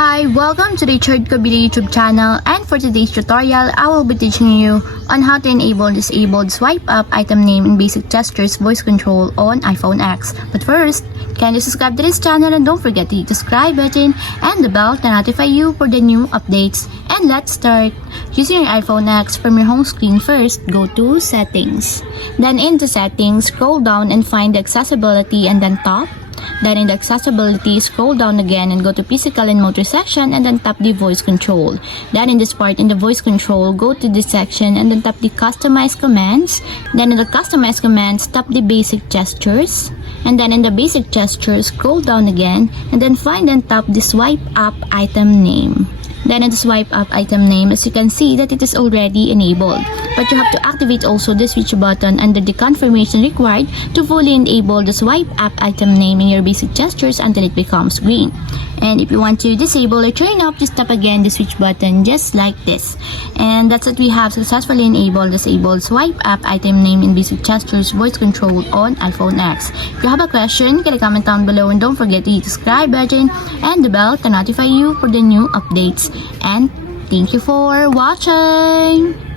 Hi, welcome to the Third Kabili YouTube channel, and for today's tutorial, I will be teaching you on how to enable disabled swipe up item name and basic gestures voice control on iPhone X. But first, can you subscribe to this channel and don't forget to hit the subscribe button and the bell to notify you for the new updates. And let's start. Using your iPhone X, from your home screen first, go to Settings. Then into Settings, scroll down and find the Accessibility and then Top. Then in the accessibility, scroll down again and go to physical and motor section and then tap the voice control. Then in this part, in the voice control, go to this section and then tap the customize commands. Then in the customize commands, tap the basic gestures. And then in the basic gestures, scroll down again and then find and tap the swipe up item name. Then in the swipe up item name, as you can see that it is already enabled. But you have to activate also the switch button under the confirmation required to fully enable the swipe up item name in your basic gestures until it becomes green. And if you want to disable or turn off, just tap again the switch button just like this. And that's it, we have successfully enabled disabled swipe up item name in basic gestures voice control on iPhone X. If you have a question, can comment down below and don't forget to hit the subscribe button and the bell to notify you for the new updates. And thank you for watching!